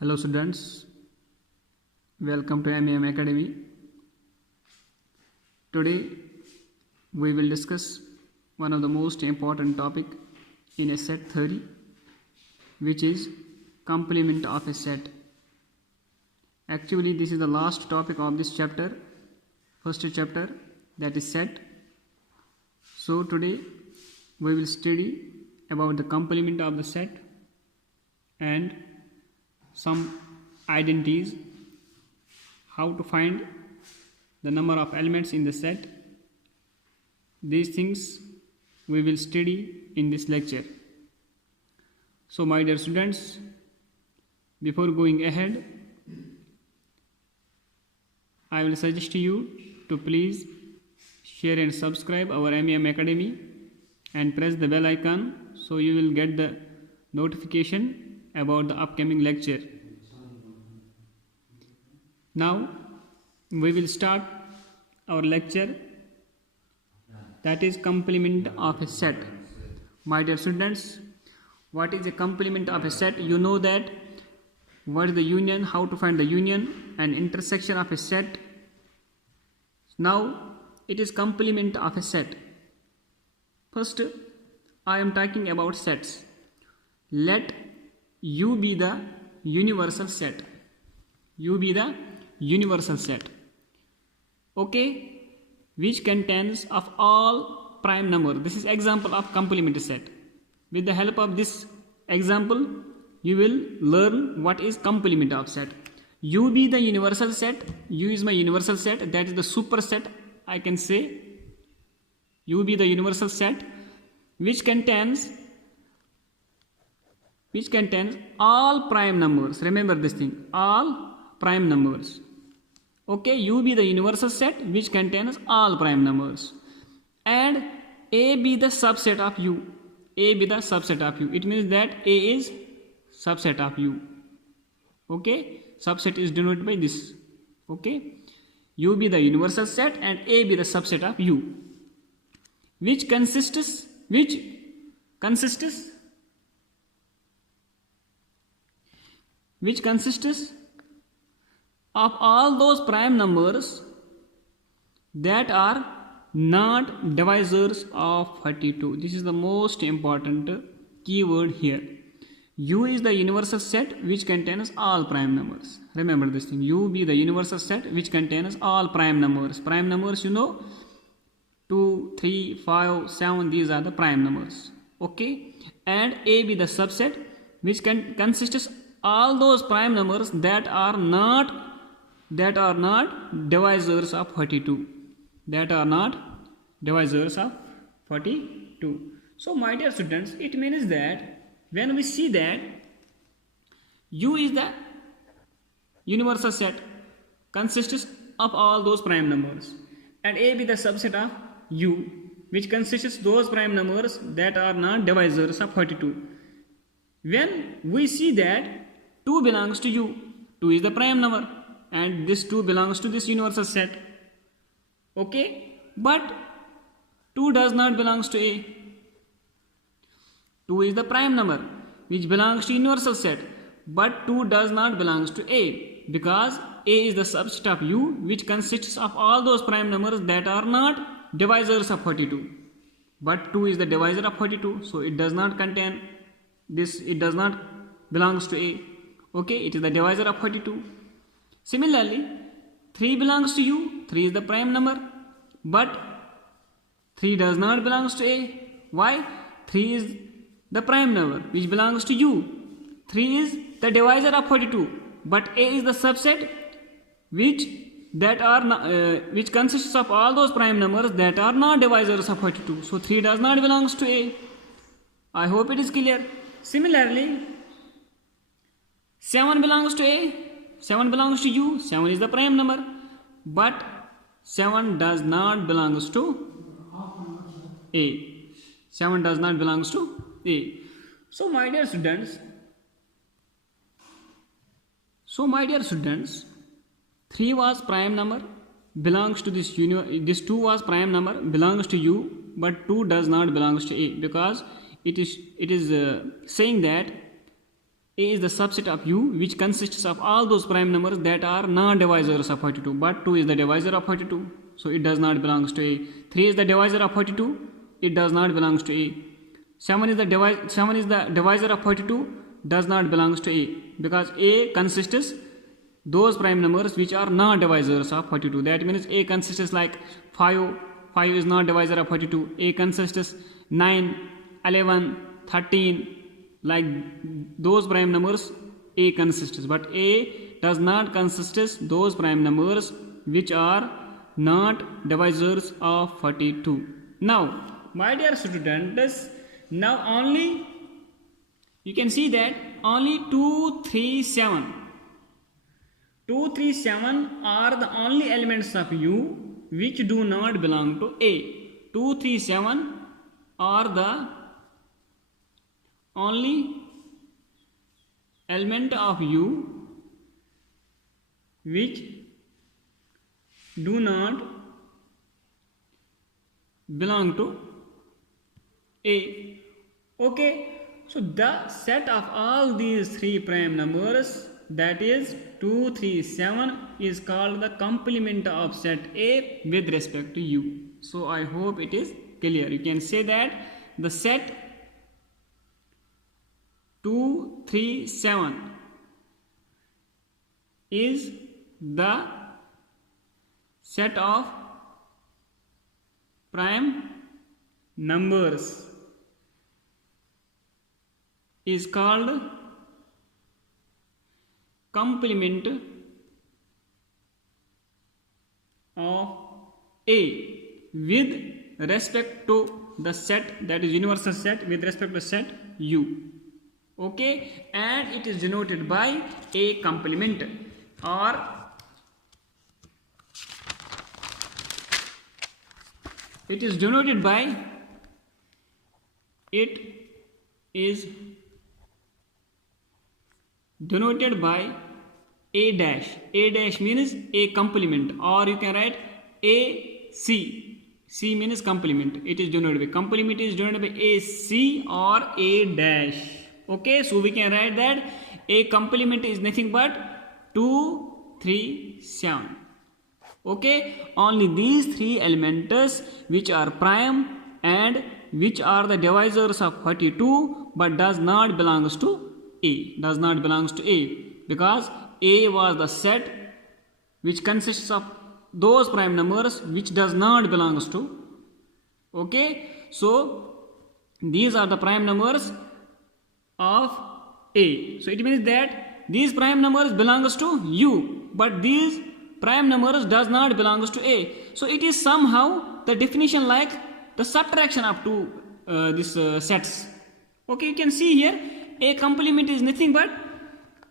Hello students, welcome to MEM Academy. Today we will discuss one of the most important topic in a set theory, which is complement of a set. Actually this is the last topic of this chapter, first chapter, that is set. So today we will study about the complement of the set and some identities, how to find the number of elements in the set. These things we will study in this lecture. So my dear students, before going ahead, I will suggest you to please share and subscribe our MEM Academy and press the bell icon so you will get the notification about the upcoming lecture. Now we will start our lecture, that is complement of a set. My dear students, what is a complement of a set? You know that what is the union, how to find the union and intersection of a set. Now it is complement of a set. First I am talking about sets. Let U be the universal set. U be the universal set. Okay, which contains of all prime number. This is example of complement set. With the help of this example, you will learn what is complement of set. U be the universal set. U is my universal set. That is the superset. I can say U be the universal set, which contains all prime numbers. Remember this thing, all prime numbers. Okay, U be the universal set which contains all prime numbers, and A be the subset of U. A be the subset of U. It means that A is subset of U. Okay, subset is denoted by this. Okay, U be the universal set and A be the subset of U, which consists of all those prime numbers that are not divisors of 32. This is the most important keyword here. U is the universal set which contains all prime numbers. Remember this thing. U be the universal set which contains all prime numbers. Prime numbers, you know, 2, 3, 5, 7. These are the prime numbers. Okay, and A be the subset which consists all those prime numbers that are not divisors of 42. That are not divisors of 42. So my dear students, it means that when we see that U is the universal set consists of all those prime numbers, and A be the subset of U which consists those prime numbers that are not divisors of 42. When we see that 2 belongs to U, 2 is the prime number, and this 2 belongs to this universal set. Okay, but 2 does not belongs to A. 2 is the prime number which belongs to universal set, but 2 does not belongs to A, because A is the subset of U which consists of all those prime numbers that are not divisors of 42. But 2 is the divisor of 42, so it does not contain this, it does not belongs to A. Okay, it is the divisor of 42. Similarly, 3 belongs to U. 3 is the prime number, but 3 does not belongs to A. Why? 3 is the prime number which belongs to U. 3 is the divisor of 42, but A is the subset which consists of all those prime numbers that are not divisors of 42. So 3 does not belongs to A. I hope it is clear. Similarly, 7 belongs to A, 7 belongs to U, 7 is the prime number, but 7 does not belongs to A. 7 does not belongs to A. So my dear students, 3 was prime number, belongs to this 2 was prime number, belongs to U, but 2 does not belongs to A, because it is saying that A is the subset of U which consists of all those prime numbers that are non-divisors of 42, but 2 is the divisor of 42, so it does not belongs to A. 3 is the divisor of 42, it does not belongs to A. 7 is the divisor of 42, does not belongs to A, because A consists those prime numbers which are non-divisors of 42. That means A consists like 5 is not divisor of 42. A consists 9, 11, 13, like those prime numbers A consists, but A does not consist those prime numbers which are not divisors of 42. Now, my dear students, now only you can see that only 2, 3, 7 are the only elements of U which do not belong to A. 2, 3, 7 are the only element of U which do not belong to A. Okay, so the set of all these three prime numbers, that is 2, 3, 7, is called the complement of set A with respect to U. So I hope it is clear. You can say that the set 2, 3, 7 is the set of prime numbers, is called complement of A with respect to the set, that is universal set, with respect to set U. Okay, and it is denoted by A complement, or it is denoted by, it is denoted by A dash. A dash means A complement, or you can write A C. C means complement. It is denoted by, complement is denoted by A C or A dash. Okay, so we can write that A complement is nothing but 2, 3, 7. Okay, only these three elements which are prime and which are the divisors of 42 but does not belongs to A, does not belongs to A, because A was the set which consists of those prime numbers which does not belongs to. Okay, so these are the prime numbers of A. So it means that these prime numbers belongs to U, but these prime numbers does not belongs to A. So it is somehow the definition like the subtraction of two this sets. Okay, you can see here A complement is nothing but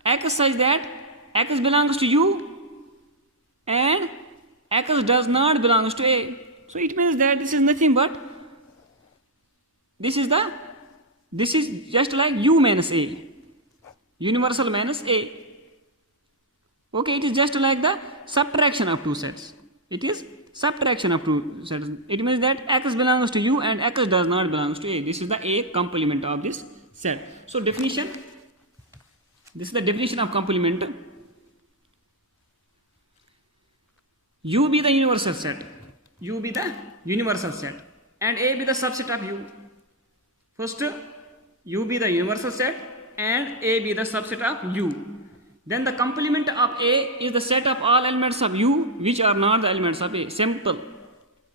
X such that X belongs to U and X does not belongs to A. So it means that this is nothing but this is just like U minus A, universal minus A. Okay, it is just like the subtraction of two sets. It is subtraction of two sets. It means that X belongs to U and X does not belongs to A. This is the A complement of this set. So definition, this is the definition of complement. U be the universal set, U be the universal set, and A be the subset of U. First, U be the universal set and A be the subset of U. Then the complement of A is the set of all elements of U which are not the elements of A. Simple,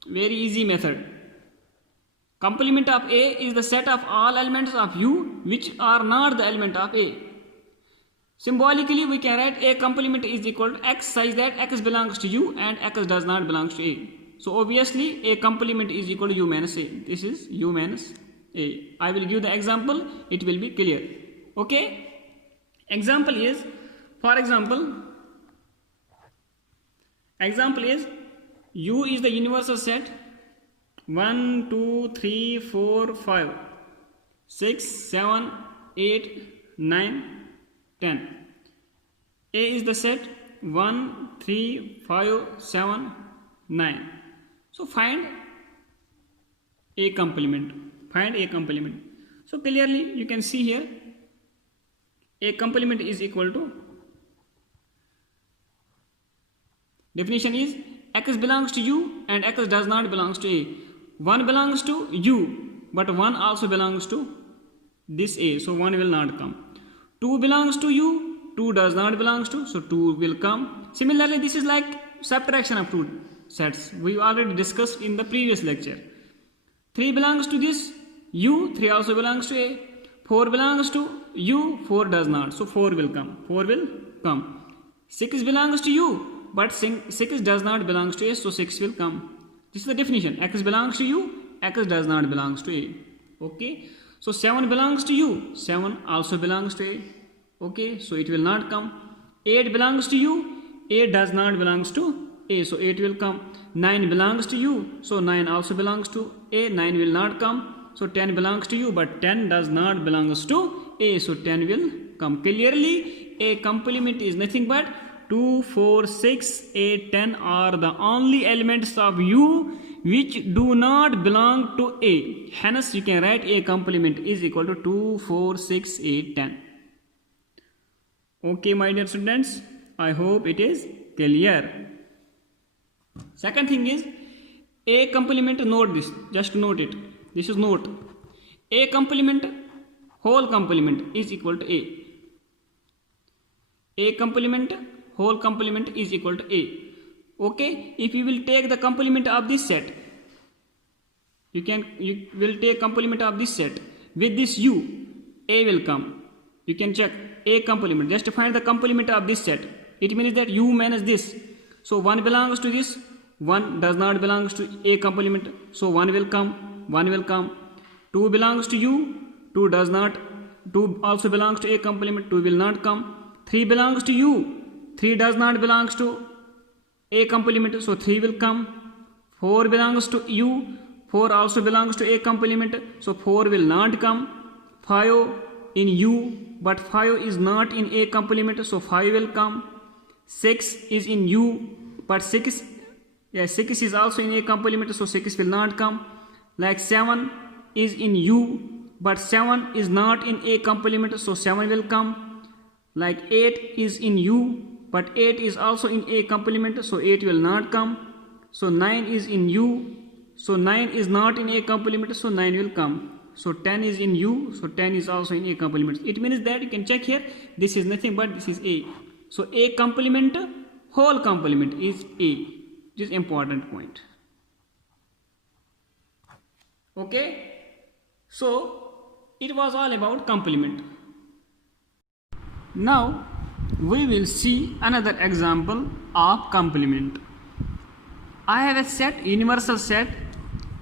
very easy method. Complement of A is the set of all elements of U which are not the element of A. Symbolically, we can write A complement is equal to X such that X belongs to U and X does not belong to A. So obviously, A complement is equal to U minus A. This is U minus A. I will give the example, it will be clear. Okay? Example is, for example is U is the universal set 1, 2, 3, 4, 5, 6, 7, 8, 9, 10. A is the set 1, 3, 5, 7, 9. So find A complement. Find A complement. So clearly you can see here A complement is equal to, definition is x belongs to u and x does not belongs to A. One belongs to u but one also belongs to this A, so one will not come. 2 belongs to u, 2 does not belongs to, so 2 will come. Similarly, this is like subtraction of two sets. We already discussed in the previous lecture. 3 belongs to this u, 3 also belongs to A. 4 belongs to u, 4 does not, so 4 will come. 4 will come. 6 belongs to u, but 6 does not belongs to A, so 6 will come. This is the definition. X belongs to u, x does not belongs to A. Okay. So 7 belongs to u, 7 also belongs to A. Okay, so it will not come. 8 belongs to u, 8 does not belongs to A, so 8 will come. 9 belongs to u, so 9 also belongs to A, 9 will not come. So 10 belongs to u, but 10 does not belongs to A, so 10 will come. Clearly, a complement is nothing but 2, 4, 6, 8, 10 are the only elements of u which do not belong to A. Hence, you can write a complement is equal to 2, 4, 6, 8, 10. Okay, my dear students, I hope it is clear. Second thing is a complement. Note this, just note it. This is note. A complement, whole complement is equal to A. A complement, whole complement is equal to A. Okay, if you will take the complement of this set, you will take complement of this set with this u, A will come. You can check A complement. Just find the complement of this set. It means that u minus this. So 1 belongs to this, 1 does not belongs to A complement. So 1 will come, 1 will come. 2 belongs to u, 2 does not, 2 also belongs to A complement, 2 will not come. 3 belongs to u, 3 does not belongs to A complement, so 3 will come. 4 belongs to u, 4 also belongs to A complement, so 4 will not come. 5 in u, but 5 is not in A complement, so 5 will come. 6 is in u, but 6 is also in A complement, so 6 will not come. Like 7 is in u, but 7 is not in A complement, so 7 will come. Like 8 is in u, but 8 is also in A complement, so 8 will not come. So 9 is in u, so 9 is not in A complement, so 9 will come. So 10 is in u, so 10 is also in A complement. It means that you can check here, this is nothing but this is A. So A complement, whole complement is A. This is important point. Okay, so it was all about complement. Now we will see another example of complement. I have a set, universal set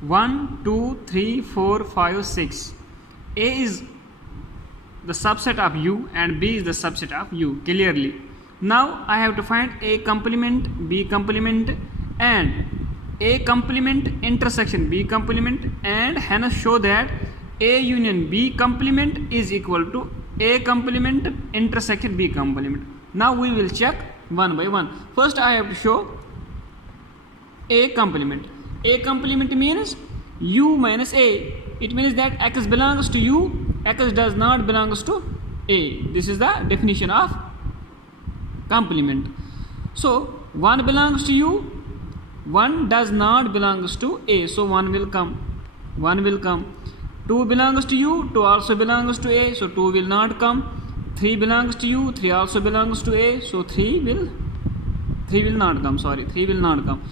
1, 2, 3, 4, 5, 6. A is the subset of u and B is the subset of u, clearly. Now I have to find A complement, B complement and A complement intersection B complement, and hence show that A union B complement is equal to A complement intersection B complement. Now we will check one by one. First I have to show A complement. A complement means u minus A. It means that x belongs to u, x does not belongs to A. This is the definition of complement. So 1 belongs to u, 1 does not belongs to A, so 1 will come. 1 will come. 2 belongs to u, 2 also belongs to A, so 2 will not come. 3 belongs to u, 3 also belongs to A, so 3 will not come. Sorry, 3 will not come.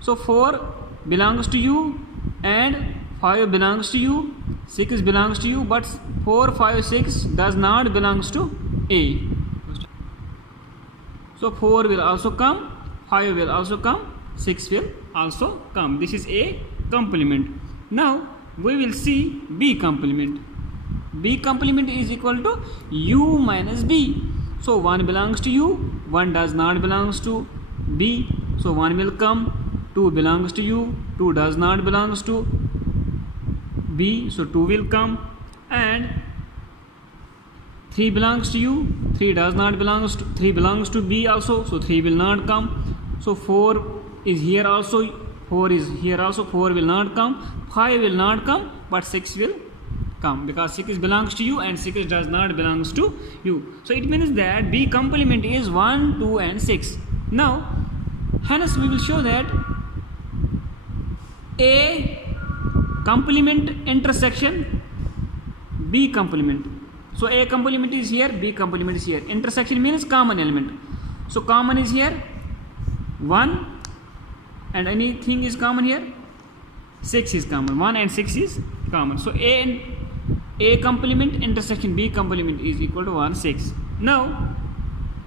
So 4 belongs to u and 5 belongs to u, 6 belongs to u, but 4, 5, 6 does not belongs to A. So 4 will also come, 5 will also come, 6 will also come. This is A complement. Now we will see B complement. B complement is equal to u minus B. So 1 belongs to u, 1 does not belongs to B, so 1 will come. 2 belongs to u, 2 does not belongs to B, so 2 will come. And 3 belongs to u, 3 does not belongs to, 3 belongs to B also, so 3 will not come. So 4 is here also, 4 is here also, 4 will not come, 5 will not come, but 6 will come, because 6 belongs to U and 6 does not belongs to U. So it means that B complement is 1, 2 and 6. Now hence we will show that A complement intersection B complement. So A complement is here, B complement is here. Intersection means common element. So common is here 1 and anything is common here, 6 is common, 1 and 6 is common. So A complement intersection B complement is equal to 1, 6. Now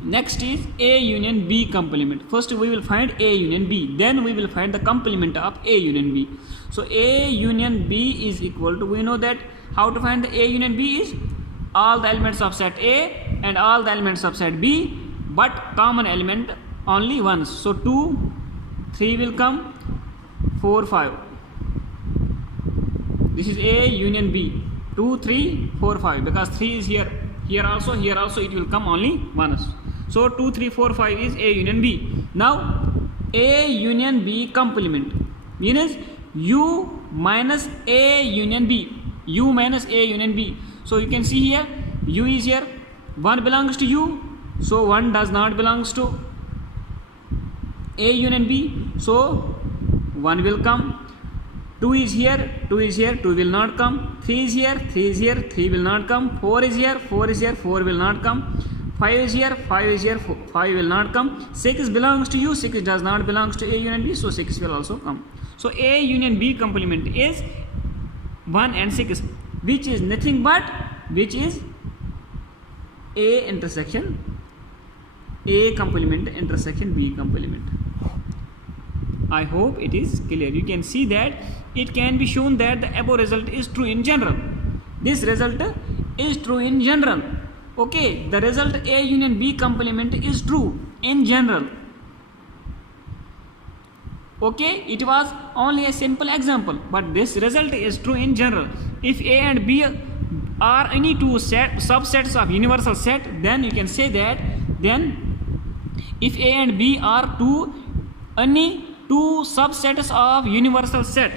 next is A union B complement. First we will find A union B, then we will find the complement of A union B. So A union B is equal to, we know that how to find the A union B is all the elements of set A and all the elements of set B, but common element only once. So 2, 3 will come, 4, 5. This is A union B. 2, 3, 4, 5, because 3 is here, here also it will come only once. So 2, 3, 4, 5 is A union B. Now A union B complement means U minus A union B. U minus A union B. So you can see here U is here, 1 belongs to U, so 1 does not belongs to A union B, so 1 will come. 2 is here, 2 is here, 2 will not come. 3 is here, 3 is here, 3 will not come. 4 is here, 4 is here, 4 will not come. 5 is here, 5 is here, 5 will not come. 6 belongs to U, 6 does not belongs to A union B, so 6 will also come. So A union B complement is 1 and 6, which is nothing but, which is A intersection A complement intersection B complement. I hope it is clear. You can see that it can be shown that the above result is true in general. This result is true in general. Okay, the result A union B complement is true in general. Okay, it was only a simple example, but this result is true in general. If A and B are any two subsets of universal set, then you can say that, then if A and B are any two subsets of universal set,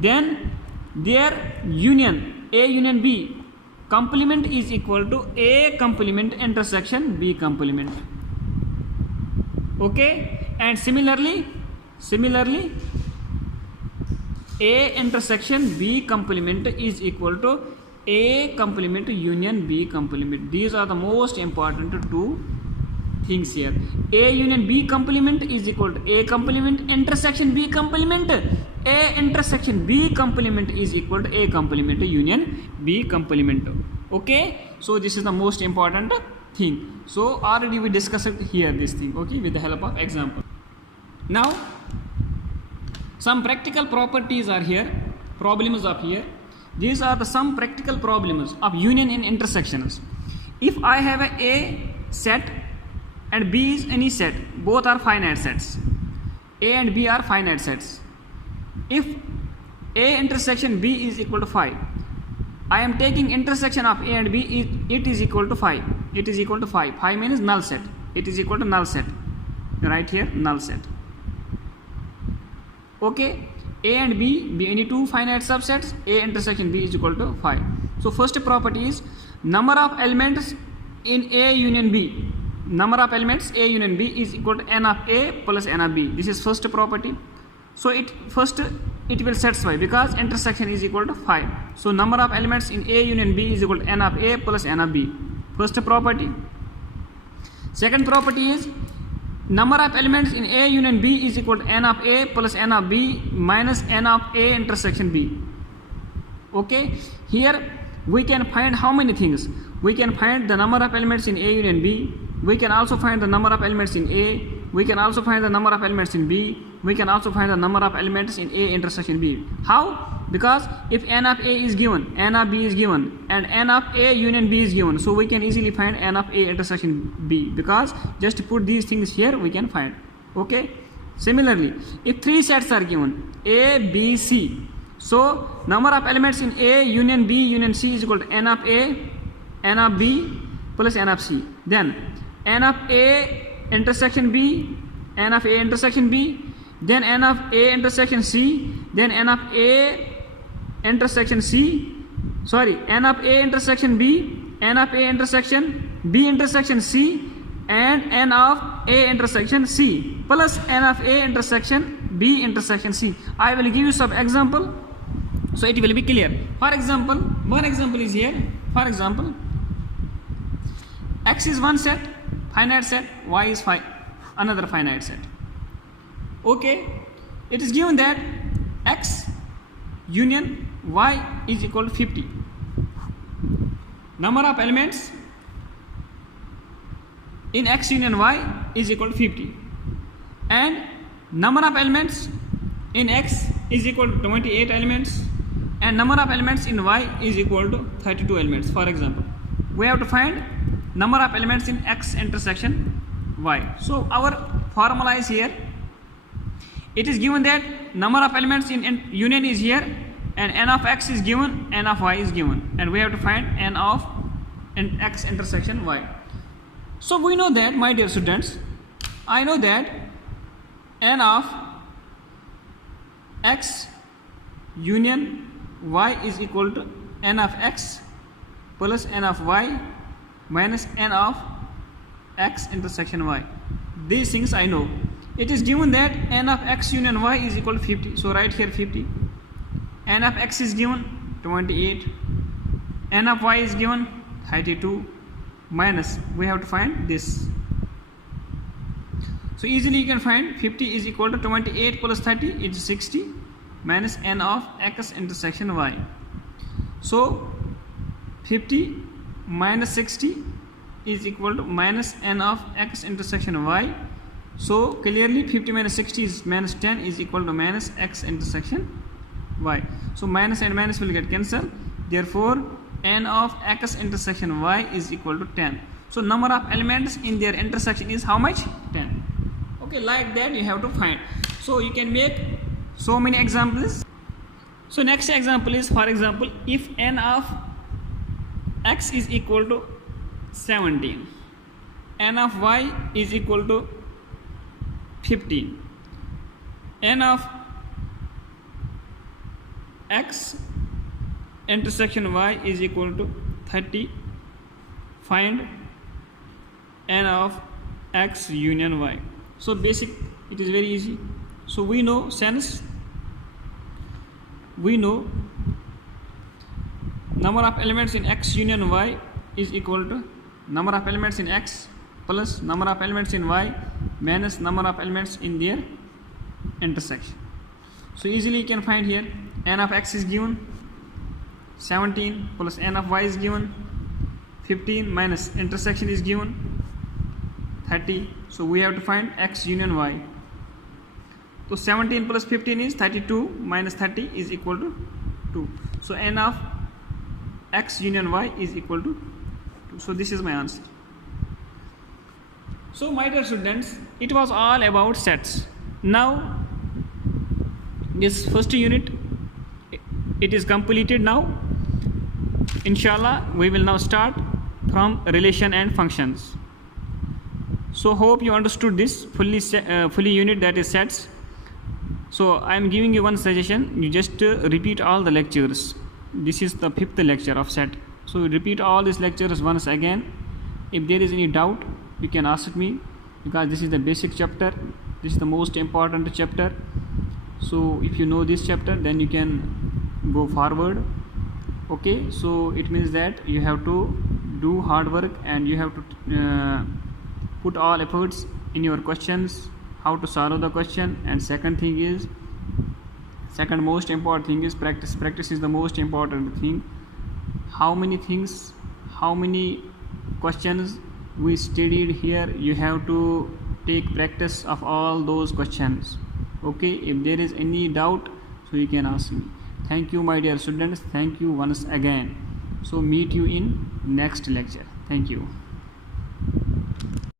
then their union A union B complement is equal to A complement intersection B complement. Okay, and similarly A intersection B complement is equal to A complement union B complement. These are the most important two things here. A union B complement is equal to A complement intersection B complement. A intersection B complement is equal to A complement union B complement. Okay, so this is the most important thing. So already we discussed here this thing, okay, with the help of example. Now some practical properties are here, problems are here. These are the some practical problems of union in intersections. If I have a set and B is any set, both are finite sets. A and B are finite sets. If A intersection B is equal to 5, I am taking intersection of A and B, it is equal to 5. It is equal to 5. 5 means null set. It is equal to null set. Right here, null set. Okay, A and B be any two finite subsets. A intersection B is equal to 5. So first property is number of elements in A union B. Number of elements A union B is equal to n of A plus n of B. This is first property. So it will satisfy because intersection is equal to 5. So number of elements in A union B is equal to n of A plus n of B. First property. Second property is number of elements in A union B is equal to n of A plus n of B minus n of A intersection B. Okay, here we can find how many things? We can find the number of elements in A union B. We can also find the number of elements in A. We can also find the number of elements in B. We can also find the number of elements in A intersection B. How? Because if n of A is given, n of B is given, and n of A union B is given, so we can easily find n of A intersection B, because just put these things here we can find. Okay. Similarly, if three sets are given, A, B, C, so number of elements in A union B union C is equal to n of A, n of B plus n of C. Then n of A intersection B, n of A intersection B, then n of A intersection C, then n of A intersection C, sorry, n of A intersection B, n of A intersection B intersection C, and n of A intersection C plus n of A intersection B intersection C. I will give you some example so it will be clear. For example, one example is here. For example, X is one set, finite set, Y is another finite set. Okay, it is given that X union Y is equal to 50. Number of elements in X union Y is equal to 50, and number of elements in X is equal to 28 elements, and number of elements in Y is equal to 32 elements. For example, we have to find number of elements in X intersection Y. So our formula is here. It is given that number of elements in union is here, and n of X is given, n of Y is given, and we have to find n of X intersection Y. So we know that, my dear students, I know that n of X union Y is equal to n of X plus n of Y minus n of X intersection Y. These things I know. It is given that n of X union Y is equal to 50. So write here 50. N of X is given 28. N of Y is given 32 minus, we have to find this. So easily you can find 50 is equal to 28 plus 30 is 60 minus n of X intersection Y. So 50 minus 60 is equal to minus n of X intersection Y. So clearly 50 minus 60 is minus 10 is equal to minus X intersection Y. So minus and minus will get cancelled. Therefore n of X intersection Y is equal to 10. So number of elements in their intersection is how much? 10. Okay, like that you have to find. So you can make so many examples. So next example is, for example, if n of X is equal to 17, n of Y is equal to 15, n of X intersection Y is equal to 30, find n of X union Y. So basic, it is very easy. So we know since we know number of elements in X union Y is equal to number of elements in X plus number of elements in Y minus number of elements in their intersection. So easily you can find here n of X is given 17 plus n of Y is given 15 minus intersection is given 30. So we have to find X union Y. So 17 plus 15 is 32 minus 30 is equal to 2. So n of X union Y is equal to 2. So this is my answer. So my dear students, it was all about sets. Now this first unit, it is completed now. Inshallah we will now start from relation and functions. So hope you understood this fully unit, that is sets. So I am giving you one suggestion. You just repeat all the lectures. This is the 5th lecture of set. So repeat all these lectures once again. If there is any doubt, you can ask me, because this is the basic chapter. This is the most important chapter. So if you know this chapter, then you can go forward. Okay, so it means that you have to do hard work and you have to put all efforts in your questions, how to solve the question. And second most important thing is practice. Practice is the most important thing. How many things, how many questions we studied here, you have to take practice of all those questions. Okay, if there is any doubt, so you can ask me. Thank you, my dear students. Thank you once again. So meet you in next lecture. Thank you.